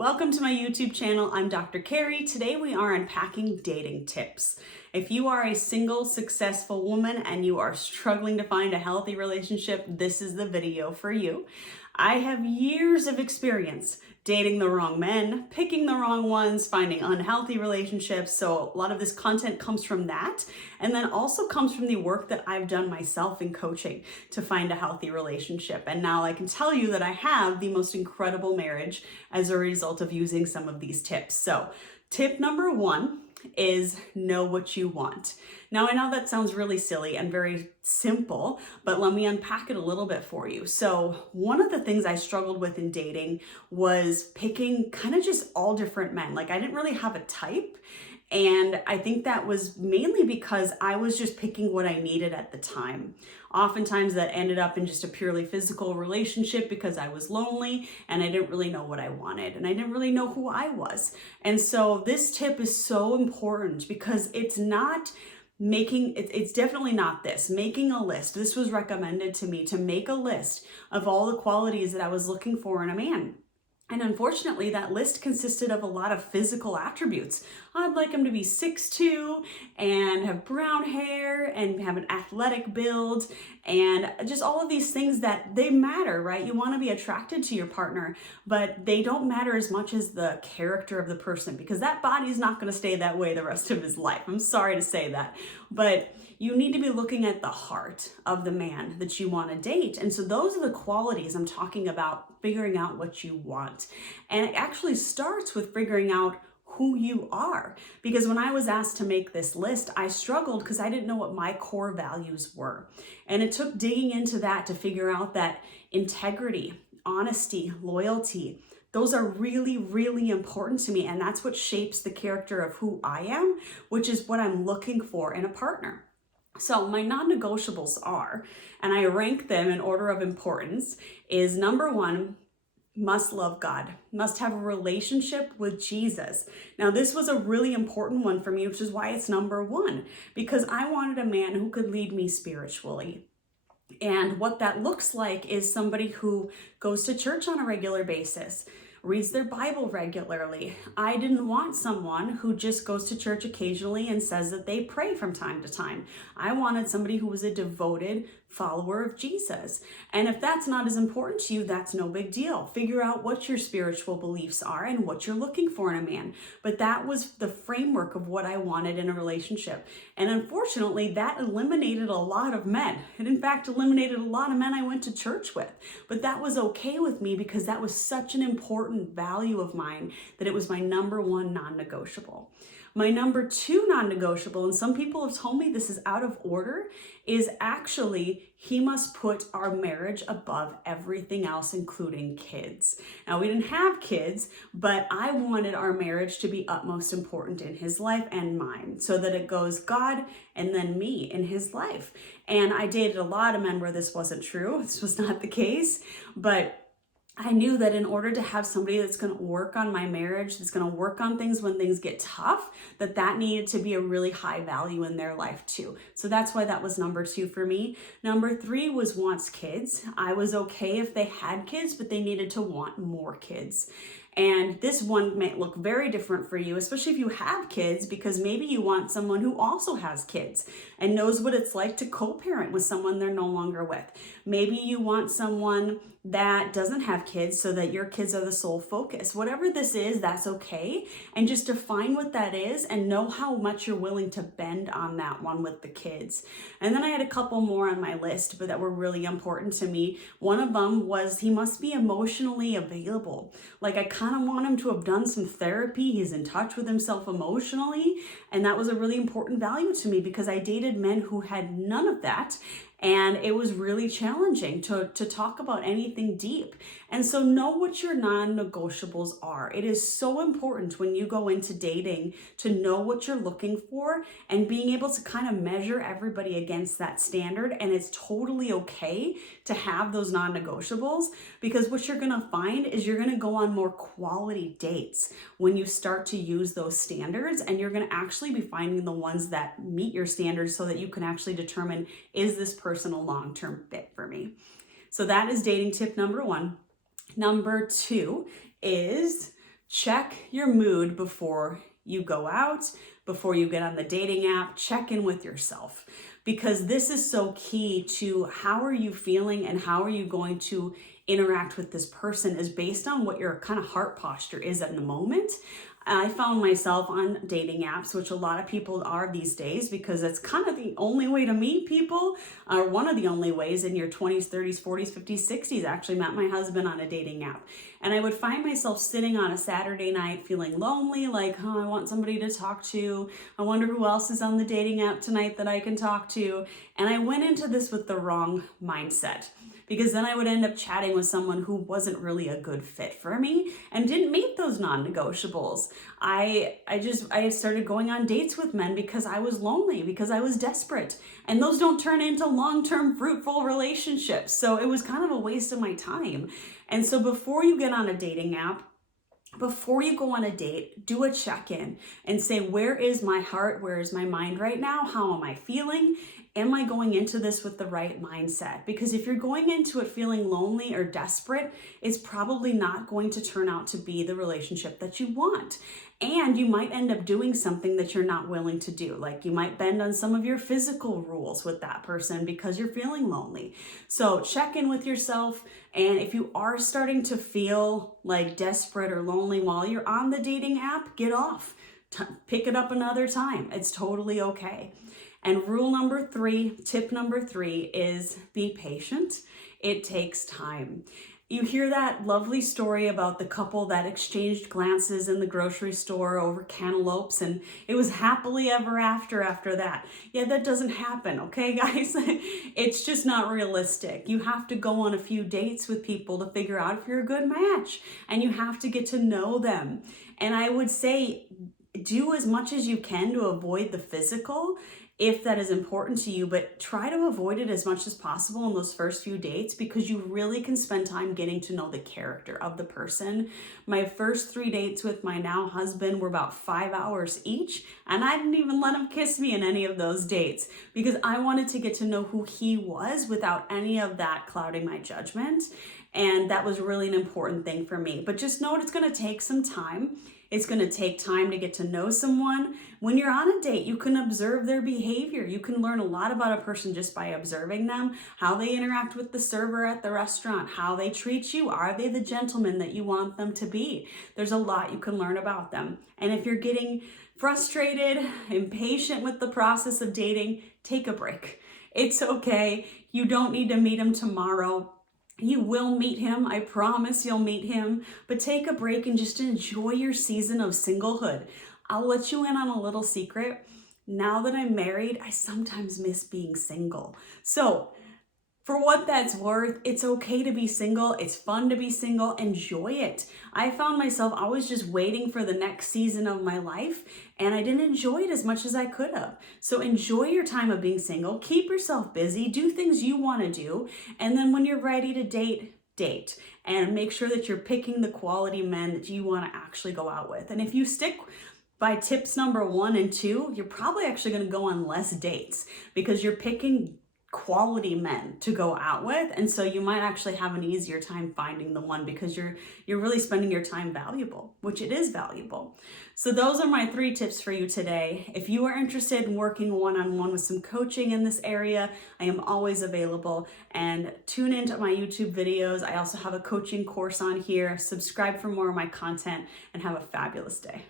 Welcome to my YouTube channel. I'm Dr. Carrie. Today we are unpacking dating tips. If you are a single, successful woman and you are struggling to find a healthy relationship, this is the video for you. I have years of experience dating the wrong men, picking the wrong ones, finding unhealthy relationships. So a lot of this content comes from that. And then also comes from the work that I've done myself in coaching to find a healthy relationship. And now I can tell you that I have the most incredible marriage as a result of using some of these tips. So tip number one is know what you want. Now, I know that sounds really silly and very simple, but let me unpack it a little bit for you. So one of the things I struggled with in dating was picking kind of just all different men. Like I didn't really have a type. And I think that was mainly because I was just picking what I needed at the time. Oftentimes that ended up in just a purely physical relationship because I was lonely and I didn't really know what I wanted and I didn't really know who I was. And so this tip is so important because it's definitely not this. Making a list. This was recommended to me to make a list of all the qualities that I was looking for in a man. And unfortunately, that list consisted of a lot of physical attributes. I'd like him to be 6'2" and have brown hair and have an athletic build and just all of these things that they matter, right? You want to be attracted to your partner, but they don't matter as much as the character of the person because that body's not going to stay that way the rest of his life. I'm sorry to say that, but you need to be looking at the heart of the man that you want to date. And so those are the qualities I'm talking about, figuring out what you want. And it actually starts with figuring out who you are. Because when I was asked to make this list, I struggled because I didn't know what my core values were. And it took digging into that to figure out that integrity, honesty, loyalty, those are really, really important to me. And that's what shapes the character of who I am, which is what I'm looking for in a partner. So my non-negotiables are, and I rank them in order of importance, is number one, must love God, must have a relationship with Jesus. Now, this was a really important one for me, which is why it's number one, because I wanted a man who could lead me spiritually. And what that looks like is somebody who goes to church on a regular basis, reads their Bible regularly. I didn't want someone who just goes to church occasionally and says that they pray from time to time. I wanted somebody who was a devoted follower of Jesus. And if that's not as important to you, that's no big deal. Figure out what your spiritual beliefs are and what you're looking for in a man. But that was the framework of what I wanted in a relationship. And unfortunately, that eliminated a lot of men. It in fact eliminated a lot of men I went to church with. But that was okay with me because that was such an important value of mine that it was my number one non-negotiable. My number two non-negotiable, and some people have told me this is out of order, is actually he must put our marriage above everything else, including kids. Now, we didn't have kids, but I wanted our marriage to be utmost important in his life and mine, so that it goes God and then me in his life. And I dated a lot of men where this wasn't true. This was not the case, but I knew that in order to have somebody that's going to work on my marriage, that's going to work on things when things get tough, that needed to be a really high value in their life too. So that's why that was number two for me. Number three was wants kids. I was okay if they had kids, but they needed to want more kids. And this one may look very different for you, especially if you have kids, because maybe you want someone who also has kids and knows what it's like to co-parent with someone they're no longer with. Maybe you want someone that doesn't have kids so that your kids are the sole focus. Whatever this is, that's okay. And just define what that is and know how much you're willing to bend on that one with the kids. And then I had a couple more on my list, but that were really important to me. One of them was he must be emotionally available. Like I kind of want him to have done some therapy. He's in touch with himself emotionally. And that was a really important value to me because I dated men who had none of that. And it was really challenging to talk about anything deep. And so know what your non-negotiables are. It is so important when you go into dating to know what you're looking for and being able to kind of measure everybody against that standard. And it's totally okay to have those non-negotiables because what you're going to find is you're going to go on more quality dates when you start to use those standards, and you're going to actually be finding the ones that meet your standards so that you can actually determine, is this person a long-term fit for me? So that is dating tip number one. Number two is check your mood before you go out, before you get on the dating app. Check in with yourself, because this is so key to how are you feeling and how are you going to interact with this person is based on what your kind of heart posture is at the moment. I found myself on dating apps, which a lot of people are these days, because it's kind of the only way to meet people, or one of the only ways in your 20s, 30s, 40s, 50s, 60s. I actually met my husband on a dating app. And I would find myself sitting on a Saturday night feeling lonely, like, oh, I want somebody to talk to. I wonder who else is on the dating app tonight that I can talk to. And I went into this with the wrong mindset, because then I would end up chatting with someone who wasn't really a good fit for me and didn't meet those non-negotiables. I started going on dates with men because I was lonely, because I was desperate. And those don't turn into long-term fruitful relationships. So it was kind of a waste of my time. And so before you get on a dating app, before you go on a date, do a check-in and say, where is my heart? Where is my mind right now? How am I feeling? Am I going into this with the right mindset? Because if you're going into it feeling lonely or desperate, it's probably not going to turn out to be the relationship that you want. And you might end up doing something that you're not willing to do. Like you might bend on some of your physical rules with that person because you're feeling lonely. So check in with yourself. And if you are starting to feel like desperate or lonely while you're on the dating app, get off. Pick it up another time. It's totally okay. And rule number 3, tip number 3 is be patient. It takes time. You hear that lovely story about the couple that exchanged glances in the grocery store over cantaloupes and it was happily ever after that. Yeah, that doesn't happen, okay, guys? It's just not realistic. You have to go on a few dates with people to figure out if you're a good match, and you have to get to know them. And I would say do as much as you can to avoid the physical if that is important to you, but try to avoid it as much as possible in those first few dates, because you really can spend time getting to know the character of the person. My first 3 dates with my now husband were about 5 hours each, and I didn't even let him kiss me in any of those dates because I wanted to get to know who he was without any of that clouding my judgment. And that was really an important thing for me. But just know it's going to take some time. It's going to take time to get to know someone. When you're on a date, you can observe their behavior. You can learn a lot about a person just by observing them, how they interact with the server at the restaurant, how they treat you. Are they the gentleman that you want them to be? There's a lot you can learn about them. And if you're getting frustrated, impatient with the process of dating, take a break. It's okay. You don't need to meet him tomorrow. You will meet him. I promise you'll meet him. But take a break and just enjoy your season of singlehood. I'll let you in on a little secret. Now that I'm married, I sometimes miss being single. So for what that's worth, it's okay to be single. It's fun to be single. Enjoy it. I found myself always just waiting for the next season of my life, and I didn't enjoy it as much as I could have. So enjoy your time of being single. Keep yourself busy. Do things you want to do. And then when you're ready to date. And make sure that you're picking the quality men that you want to actually go out with. And if you stick by tips number 1 and 2, you're probably actually going to go on less dates because you're picking quality men to go out with, and so you might actually have an easier time finding the one because you're really spending your time valuable, which it is valuable. So those are my 3 tips for you today. If you are interested in working one-on-one with some coaching in this area, I am always available, and tune into my YouTube videos. I also have a coaching course on here. Subscribe for more of my content and have a fabulous day.